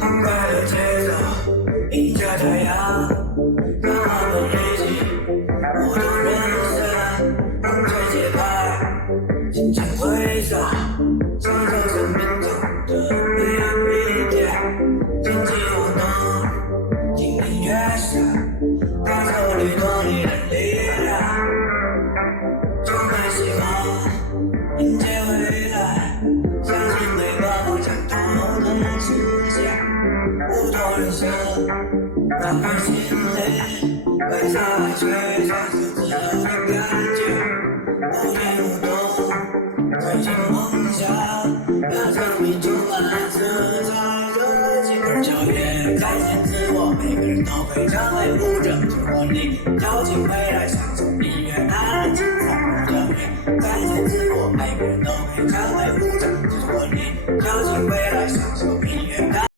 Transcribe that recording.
澎湃的节奏迎着太阳，让我们一起舞动人生，让这节拍轻轻挥洒，享受生命中的每一点，经济活动，听音乐声，感受律动你的力量，充满希望，迎接未来，相信每个梦想都能实现，舞动人生，让人心里为啥吹响自由的感觉，不言不动，追寻梦想，让生命充满自在热情而跳跃，展现自我，每个人都会成为舞者，如果你跳进未来，享受音乐带来精彩而跳跃，展现自我，每个人都会成为舞者，如果你跳进未来，享受音乐带